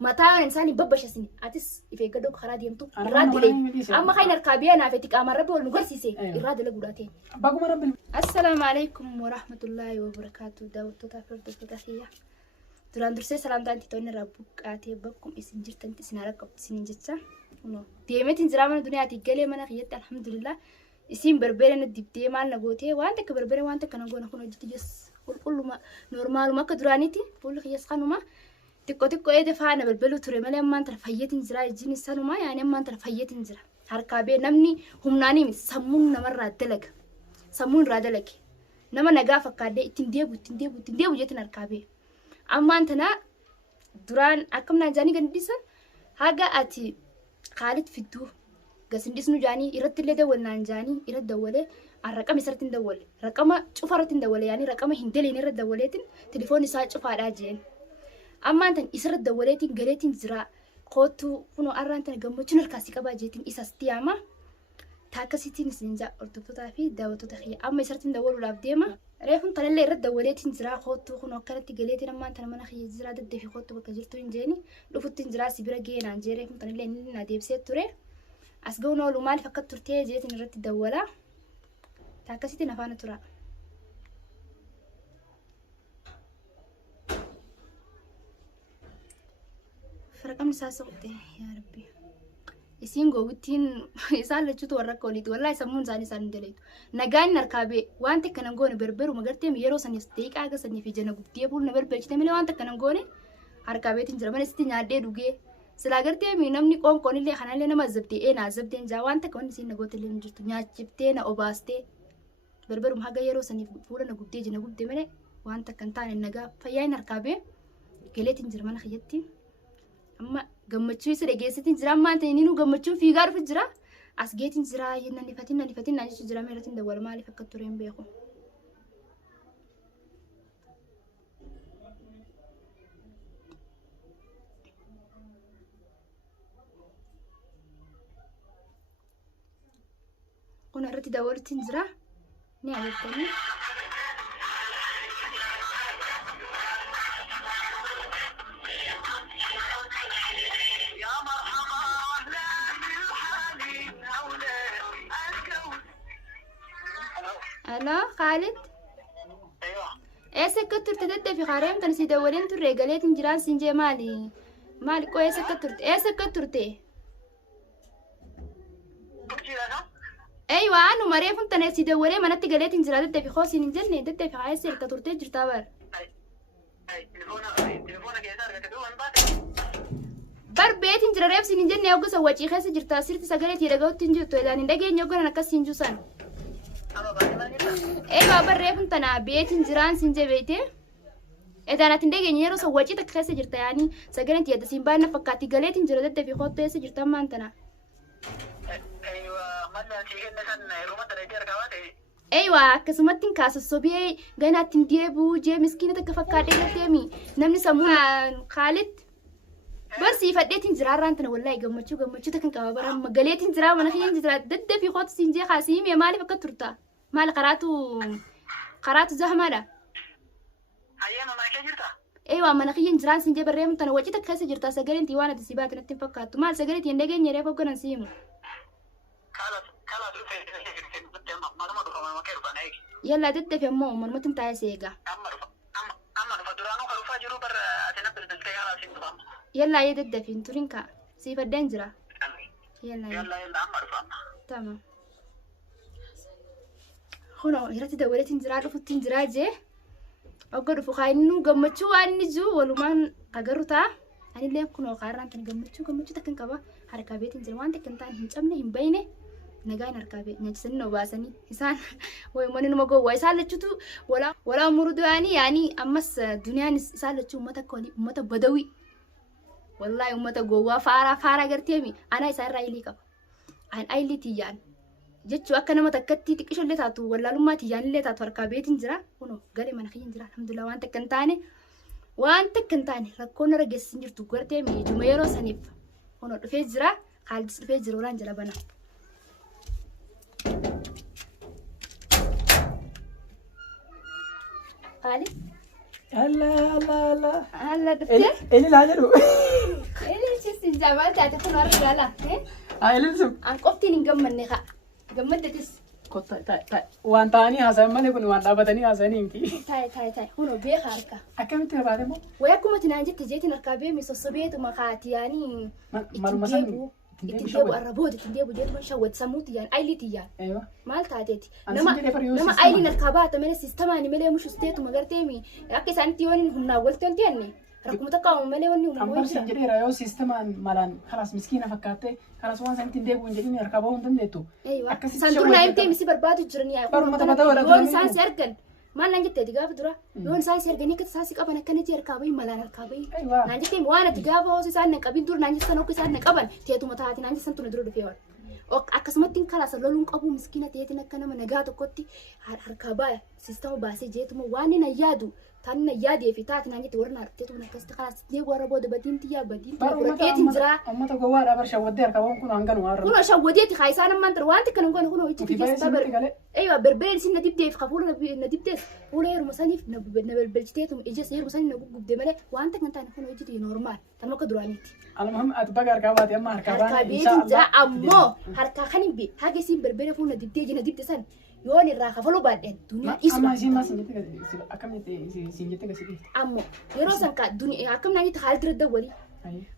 mataa isaanii babbashasini atis ifee gadoo karaa deemtu irraa dilee amma kan harkaa biyaa naaf itti qaamaan rabbi wal nu garsiise irraa dala gudaateen. Bakkuma rabbi. Assalaamu alaikum warahmatullahi wabarakatuh daawwattoota fi hordoftoota kiyya. Duraan dursee salaamtaan titoonni irraa buqqaatee bakkum isin jirtanitti isin haala qabdi isin jecha. Deemeetiin jira mana duniyaati galee mana kiyyatti alhamdulillah isin berbere na dibdee maal na gootee waan takka berbere waan takka na goona kun hojjetu jes qulqulluma normaaluma akka duraaniiti fuulli kiyyas kanuma. Xiqqoo eede faana balbaluu ture malee ammaan tana fayyatiin jira ijjiin isaanuma yaani ammaan tana fayyatiin jira harkaa bee namni humnaanii miti sammuun namarraa dalaga sammuun irraa dalage nama nagaa fakkaadee ittiin deebu jettiin harkaa bee ammaan tana duraan akkamnaa jaanii gandhisan haga ati Khalid fidduu gasindisnu jaanii irratti illee dawwalnaan jaanii irratti dawwalee raqama isarratti hin dawwale raqama cufa irratti hin dawwale yaani raqama hin daleene irratti dawwaleetiin telefoon isaa cufaadhaa jeen. Ammaan tan isarratti dawwaleetiin galeetiin jira kootu kunoo arraan tan gammachuun harkaasii qabaa jeetiin isas tiyaama taakkasiitiin isin jaa hordoftoota fi daawwattoota kiyya amma isarratti dawwaluudhaaf deema reefun tanallee irratti dawwaleetiin jira kootu kunoo akkanatti galeetiin ammaan tan mana kiyya jira daddee fi kootu bakka jirtu hin jeeni dhufuttiin jira sibira geenaan jee reefun tanallee inni na deebisee ture as ga'uun oolu maaliif akka turtee jeetiin irratti dawwala taakkasiitiin afaana tura. Rakam sasukte ya Rabbi. Isin gowutin isaan lachuutu warra kooliitu wallahi sammuun isaanii isaan daleetu. Nagaan narkaabe waan takka nan goone berberu magartee yeroo sanis deeqaa gasanii fi jana guddee bulu na berbeechite malee waan takka nan goone harkaabeetiin jira mana sitti nyaadhee dhugee sila agartee namni qoonqoon illee kanallee nama zabdee na zabdeen jaa waan takka wanni isin nagoota illee jirtu nyaachiftee na obaastee berberum haga yeroo saniif fuula na guddee jana guddee malee waan takka hin taane nagaa fayyaa hin harkaabee galeetiin jira mana kiyyatti. Amma gammachuu isa dhageessitiin jira ammaan ta'e inni nu gammachuun fiigaa dhufu jira as geetiin jira yennan ifatiin naan jechuun jira meeratiin dawwal maaliif akka ture hin beeku. Kun irratti dawwaluutiin jira ni agartanii. Halo Khalid. Ayo. Eessa turte dadda fi qareem tan si dawwalin turre galeetiin jiraan sinjee maali qoo eessa turte. Aywa anu mareefun tan si dawwalee manatti galeetiin jira dadda fi qoosiin hin jenne dadda fi qaayessa erga turtee jirtaa bar. Bar beetiin jira reefsiin hin jenne oggasa wacii keessa jirtaa sirti sagaleetii dhaga'utti hin jirtu edaan hin dhageenye oggonan akkasiin juusan. Baba reefun tana beetiin jiraan sinjee beete edaan ati hin dhageenye yeroo san wacii takka keessa jirta yaani sagaleen tiyadda siin baay'ina fakkaatti galeetiin jira dadda fi qottoo eessa jirta ammaan tana. Aywa akkasumatti hin kaasassobee ganaatti hin deebuu jee miskiina takka fakkaadhee galteemi namni sammuun Khalid barsiifadheetiin jira arraan tana wallahi gammachuu takka hin qaba bara galeetiin jira mana kiyyaan jira dadda fi qottoo siin jee kaasii mee maaliif akka turta maal qaraatu zahmaadha. Ayyaana mana kee jirta? Aywa mana kiyyaan jiraan siin jee barreeffam tana wacii takka keessa jirta sagaleen tii waan ati si baate natti hin fakkaattu maal sagalee tii hin dhageenye reef hogganan si himu. Yalla dadda fi ammoo manumatti hin taa'ee seega. Yalla yee dadda fi hin turin kaa siifadheen jira. Yalla tamam. Kuno irratti dawwaleetiin jira dhufuttiin jira jee ogga dhufu kaayinnu gammachuu waan inni jiru walumaan agarru ta'a. Anillee kunoo kaarraan tan gammachuu takka hin qaba harkaa beetiin jira waan takka hin taane hin cabne hin bayne nagaan harkaa bee nyaachisanii na obaasanii isaan wayimani numa gowwaa isaan lachuutu walaa muruduu yaani ammas duniyaan isaan lachuu uummata badawii wallahi uummata gowwaa faaraa agarteemi ana isaan irraa ilii qaba an ayilii tiyyaan jechuu akka nama takkatti xiqqishollee taatu wallaalummaa tiyyaanillee taatu harkaa beetiin jira kunoo galee mana kiyyaan jira alhamdulillah waan takka hin taane rakkoon irra geessisin jirtu garteemi ijuma yeroo saniif kunoo dhufee jira Khalidis dhufee jira walaan jala bana. Khalid. Allah. Allah dufte. Eli laa jedhu. Jamal taate kun warra gaala. Ililsum. An qoftiin hin gammanne haa. Gammaddetis. Kotta waan ta'anii haasa'an malee kun waan dhaabatanii haasa'anii miti. Taa'e. Hunoo beeka harka. Akkamitti barbaade moo? Wayyaa akkuma tinaan jette jeetiin harkaa beemi sossobeetuma kaati yaanii. Maruma san Itti deebu arrabooti itti deebu jeetuma shawwati sammuuti yaan ayiliiti yaan. Maal taateeti? Nama ayiliin harkaa baata malee siistamaani malee mushusteetuma garteemi akka isaanitti yoon humnaa walitti wanti yanne. Rakkuma takkaa'uma malee wanni uumamu. Amma siin jedheera yoo siistemaan malaan karaas miskiina fakkaattee karaas waan sanitti hin deebi'u hin jedhini harkaa bahuu hin dandeettu. San dur naa himtee misi barbaadu jiranii yoon isaan si argan maal naan jetteeti gaafa dura yoon isaan si arganii akka isaan si qaban akkanatti harkaa bahii malaan harkaa bahii naan jettee waan ati gaafa hoos isaan na qabin dur naan jettan akka isaan na qaban teetuma taati naan jettan tuna dura dhufee waan. Akkasumatti kalaasa loluun qabu miskiina teetiin akka nama nagaa tokkotti harkaa baaya siistama baasee jeetuma waan inni na yaadu taani na yaadee fi taati naan jette warra naarteetu akkasitti kalaasa deebu warra booda badiinti yaa badiinti fudhateetiin jira. Uummata gowwaadhaa bar shawwaddee harkaa bahuun kun hangan waan Kuno shawwadeeti haa isaan ammaan tura wanti kana ngoone kuno itti keessa barbaade. Eeyyuu berbereen sin na dibdeef kafuula na dibdees fuula heeruma saniif na balbalchiteetu ija heeruma sanii na gugubde malee wanta kan taane kuno ijji normaal kan akka duraaniiti. Alhamdulillah ati baga harkaa baate amma harkaa baane inshallah. Jira ammoo harkaa kan hin bee haga isin berberee fuula dibdee jina dibde san yoon irraa kafalu baadheen duniyaa isu. Amma isin maas hin jette akkamitti siin jette gasi. Ammoo yeroo san ka duniyaa akkam naa jette haal dira dawwali.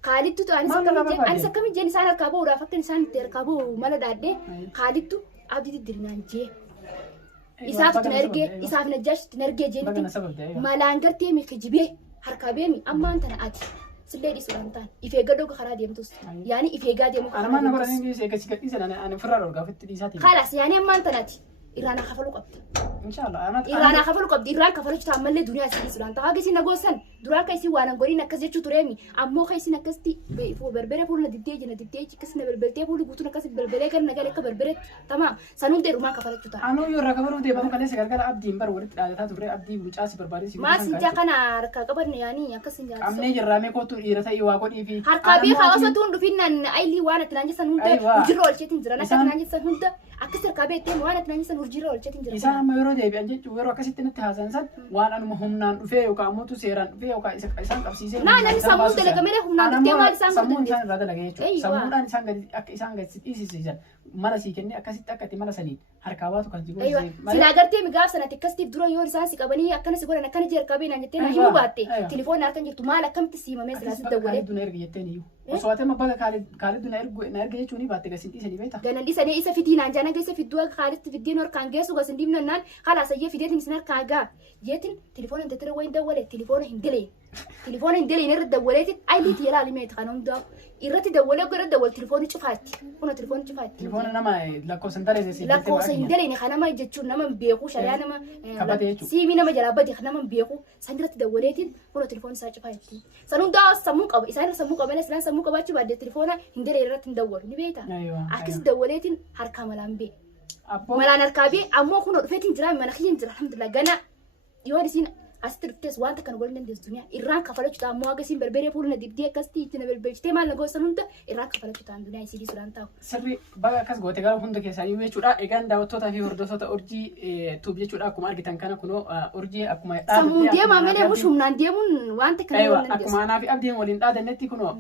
Kaalittu anis akkamitti jeen isaan harkaa bahuudhaaf akka isaan itti harkaa bahu mala daadhee kaalittu abdii dirinaan jee. Isaaf tun ergee isaaf najjaash tun ergee jeenitti malaan gartee mi kijibee harkaa beemi ammaan tana ati sillee dhiisuudhaan ta'an ifee gadoo karaa deemtus yaani ifee gaa deemu karaa deemtus. Anama nama ranin dhiisee gasi gadhiisan ani firraa dhorgaafitti dhiisaatiin. Kalaas yaani ammaan tanati irraan kafalu qabdi. Inshallah irraan kafalu qabdi irraan kafalu ta'an mallee duniyaa isii dhiisuudhaan ta'aa gasi nagoosan duraa ka isii waan angoriin akkas jechuu tureemi ammoo ka isin akkasti berbere fuula diddee jina diddee akkasina berbeltee fuuli guutuun akkasi berberee gara nagalee akka berberetti tamaam sanuun deerumaan kafalachuu ta'a. Anuu yoo irraa kafalu deebamu kaleessa gargara abdiin bar walitti dhaadataa turre abdii mucaa si barbaadee si maas ija kana harkaa qaban yaanii akkasin jaarsa. Amnee jirraamee kootu dhiira ta'e waa godhii fi. Harkaa bii hawaasa tuun dhufinnaan ayilii waan ati naan jessan hunda hojirra oolcheetiin jiran akka naan jessan hunda akkas harkaa beektee waan ati naan jessan hojirra oolcheetiin jiran. Isaan amma yeroo deebi'an jechuun yeroo akkasitti natti haasayan san waan anuma humnaan dhufee yookaan ammoo seeraan dhufee yookaan isaan qabsiisee. Namni sammuu dalaga malee humnaan dhuftee maal isaan sammuu isaan irraa dalaga jechuudha. Sammuudhaan isaan gadi akka isaan gadi dhiisisiisan mala sii kennee akkasitti akka itti mala saniin harkaa baatu kan jiru. Silaa gartee migaaf sanatti akkasitti dura yoo isaan si qabanii akkana si godhan akkana jee harkaa beekan jettee na himuu baatte telefoonni harkaan jirtu maal akkamitti siimamee silaa sitti dawwalee. Kaaliddu na erge jetteen iyyuu. Osoo ati amma baga kaaliddu na erge jechuun ni baatte gasin dhiisanii beektaa. Ganan dhiisanii isa fidii naan jaana geessa fidduu akka kaalitti fiddeen harkaan geessu gasin dhibna naan kalaas ayyee fideetiin isin harkaa gaa jeetiin telefoona hin tattara wayin dawwalee telefoona hin galee. Telefoona hin galee irra dawwaleetiin ayiliiti yaalaa limeeti kan hundaa irratti dawwalee gara dawwal telefoonni cufaatti kuna telefoonni cufaatti. Telefoona nama lakkoofsa hin dalee lakkoofsa hin dalee kan nama jechuun nama hin beeku shariyaa nama siimii nama jalaa bade kan nama hin beeku san irratti dawwaleetiin kuna telefoonni isaa cufaatti. San hundaa sammuu qaba isaan irra sammuu qaba isaan sammuu qabaachuu baadde telefoona hin dalee irratti hin dawwalu ni beektaa. Akkasi dawwaleetiin harkaa malaan bee. Malaan harkaa bee ammoo kuna dhufeetiin jira mana kiyyan jira alhamdulillah gana yoo isin asitti dhuftees wanta kana godhan dandeessu duniyaa irraan kafalachuu ta'a ammoo agarsiin berberee fuula na dibdee akkasitti itti na belbelchitee maal na goosan hunda irraan kafalachuu ta'an duniyaa isii dhiisuudhaan ta'u. Sirri baga akkas goote gara hunda keessanii jechuudha. Egaan daawwattootaa fi hordoftoota urjii tuub jechuudha akkuma argitan kana kunoo urjii akkuma sammuun deemaa malee bush humnaan deemuun wanta kana godhan dandeessu. Akkuma anaa fi abdiin waliin dhaadannetti kunoo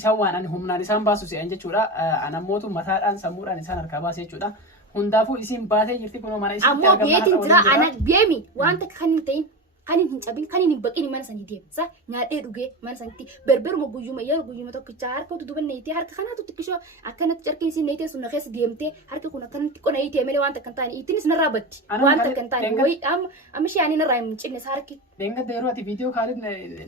isaan waan ani humnaan isaan baasu se'an jechuudha. Anammootu mataadhaan sammuudhaan isaan harkaa baase jechuudha. Hundaafuu isin baatee jirti kunoo mana isitti argamu. Ammoo beetiin jira ana beemi wanta kan hin ta'in kan hin cabin kan hin baqin mana sanii deemsa nyaadhee dhugee mana sanitti berberuma guyyuma yeroo guyyuma tokkicha harka utu duban neetee harka kanaatu xiqqishoo akkanatti carqiin isin neetee sunna keessa deemtee harka kun akkanatti qona hiitee malee wanta kan taane ittinis narraa batti wanta kan taane wayi amma shaanii narraa hin cinne harki. Deengadda yeroo ati viidiyoo kaalid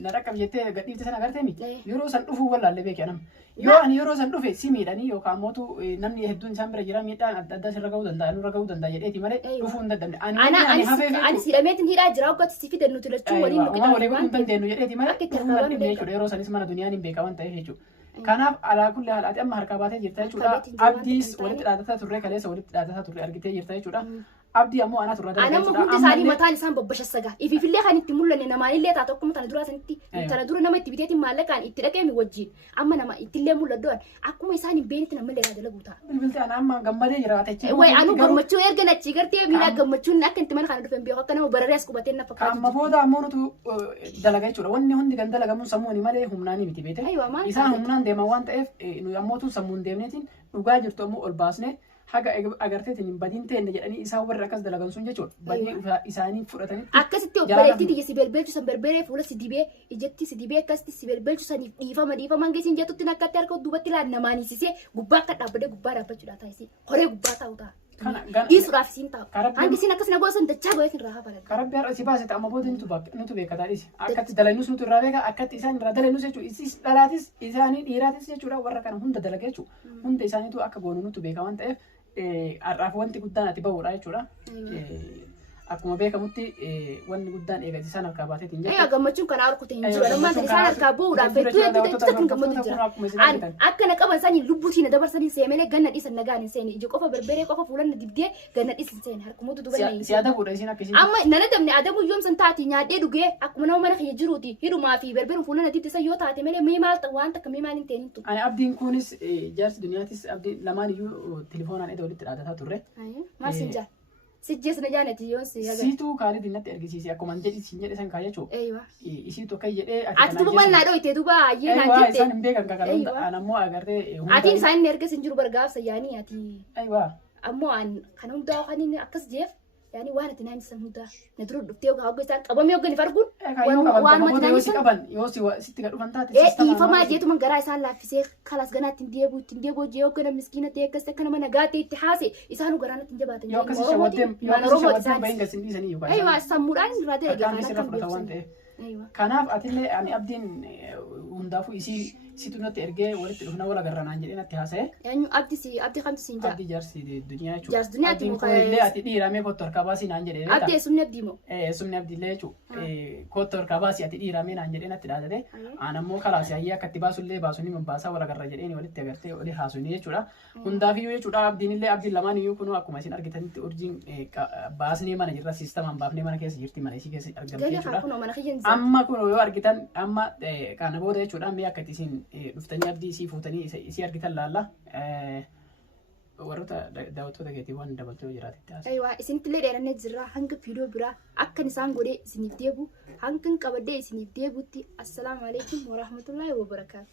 na dhaqqab jettee gadhiifte sana agartee miti yeroo san dhufuu wallaalle beekee anam yoo ani yeroo san dhufe si miidhanii yookaan mootu namni hedduun isaan bira jira miidhaan adda addaa sirra gahuu danda'a nurra gahuu danda'a jedheeti malee dhufuu hin dadhabne. Ani hidhameetiin hidhaa jira hoggatti si fide nuti lachuu waliin nuqidha walii godhuu dandeenyu jedheeti malee dhufuu hin dandeenye jechuudha yeroo sanis mana duniyaan hin beeka waan ta'eef jechuudha. Kanaaf alaa kulli haala ati amma harkaa baatee jirta jechuudha. Abdiis walitti dhaadataa turre kaleessa walitti dhaadataa turre argitee jirta jechuudha. abdii ammoo anatu irraa Ana dalagaa mu hundi isaanii mataan isaan babbashassaga. Ififillee kan itti mul'anne namaanillee taata akkuma tana dura sanitti tana dura nama itti biteetiin maallaqaan itti dhaqeemi wajjin amma nama ittillee mul'addoon akkuma isaan hin beenitti namallee irraa dalagu ta'a. bilbiltee ana amma gammadee jira jechuudha. Way anu gammachuu erga nachi gartee miidhaa gammachuun akka itti mana kana dhufeen beeku akka nama bararee as qubatee na fakkaatu. Amma booda ammoo nutu dalagaa jechuudha. Wanni hundi kan dalagamu sammuuni malee humnaanii miti beete. Isaan humnaan deeman waan ta'eef nu ammoo tun sammuun deemneetiin dhugaa jirtu ammoo ol baasnee haga agarteetiin badiin teenne jedhanii isaan warra akkas dalagan sun jechuudha. Badii isaanii fudhatanii. Akkasitti obboleettii tiyya si belbeelchu san berberee fuula si dibee ijjetti si dibee akkasitti si belbeelchu saniif dhiifama geessin jettutti nakkatti harka duubatti laan namaaniisisee gubbaa akka dhaabbadee gubbaa dhaabbachuudha taasisee horee gubbaa ta'u ta'a. Dhiisuudhaaf isiin taa'u. Hangi isiin akkas nagoo san dachaa goeetiin irraa hafa. Karabbii har'a si baasete amma booda nutu beekataa dhisi. Akkatti dalanus nutu irraa beeka akkatti isaan irraa dalanus jechuudha. Isis dhalaatis isaanii dhiiraatis jechuudha warra kana hunda dalaga jechuudha. Hunda isaaniitu akka goonu nutu beeka waan ta'eef har'aaf wanti guddaan ati bahudha jechuudha. Akkuma beekamutti wanni guddaan eegati isaan harkaa baateetiin jechuudha. Gammachuun kanaa harkute hin jiru. Namni isaan harkaa bu'uudhaaf hedduu kan gammadu jira. Akka na qaban sanii lubbuutiin dabarsanii seenee ganna dhiisan nagaan hin seene. Ija qofa berberee qofa fuulanna dibdee ganna dhiisan seene. Harkumuutu dubaranii. Si adabuudha isiin akkasiin. Amma nana damne adabu yoomsan taati nyaadhee dhugee akkuma nama mana kiyya jiruuti. Hidhumaa fi berberuun fuulanna dibdisa yoo taate malee mee maal ta'u waan takka mee maal hin teenittu. Ani abdiin kunis jaarsi duniyaatis abdiin lamaan iyyuu telefoonaan edda walitti dhaadataa turre. Maal sin jaa? Sijjees na jaanati yoon si yaga. Siituu kaalii dinnatti ergisiisi akkuma jedhi siin jedhe san kaayachuu. Eeywa. Isiitu akka jedhee ati tuba man naa dhoyte duba ayyee naan jette. jette. Isaan hin beekan kakaloon an ammoo agartee. Atiin isaan inni erga sin jiru bargaafsa yaanii ati. Eeywa. Ammoo an kan hundaa kan inni akkas jeef yaani waan ati naan san hundaa na dura dhuftee ogaa hogga isaan qabamee hogga ni farguun. Waan mati naan san qaban yoo sitti ga dhufan taate. Dhiifamaa jeetuma garaa isaan laaffisee kalas ganaatti hin deebuu jee hogga namni miskiina ta'e akkas akka nama nagaatee itti haase isaanu garaanatti hin jabaatan. Yoo akkasii shawaddeem bahin gasin dhiisanii yookaan. Eeywa sammuudhaan irraa ta'e gaafa kanaaf atillee ani abdiin hundaafuu isitu natti ergee walitti dhufna wal agarranaan jedhee natti haasa'e. Abdi kamtu siin jaa? Abdi jaarsi duniyaa jechuudha. Jaarsi duniyaatti muka illee ati dhiiramee kottu harkaa baasii naan jedhee. Abdi sumni abdii moo? Sumni abdiillee jechuudha. Kottu harkaa baasii ati dhiiramee naan jedhee natti dhaadate. Aan ammoo kalaasi hayyee akka itti baasullee baasuni mabbaasaa wal agarra jedheen walitti agartee walii haasuni jechuudha. Hundaafiyyuu jechuudha abdiinillee abdiin lamaan iyyuu kunuu akkuma isin argitanitti urjiin baasnee mana jirra siistamaan baafnee mana keessa jirti mana isii keessa argamte jechuudha. Amma kun yoo argitan amma kana booda jechuudha mee akka isin dhuftanii abdii isii fuutanii isii argitan laalla warroota daawwattoota keetii waan dabaltee jiraatitti haasa. Eeywa isinitti illee dheerannee jirra hanga viidiyoo biraa akkan isaan godhee isiniif deebu hangan qabadhee isiniif deebutti assalaamu alaikum warahmatullaahi wabarakaatu.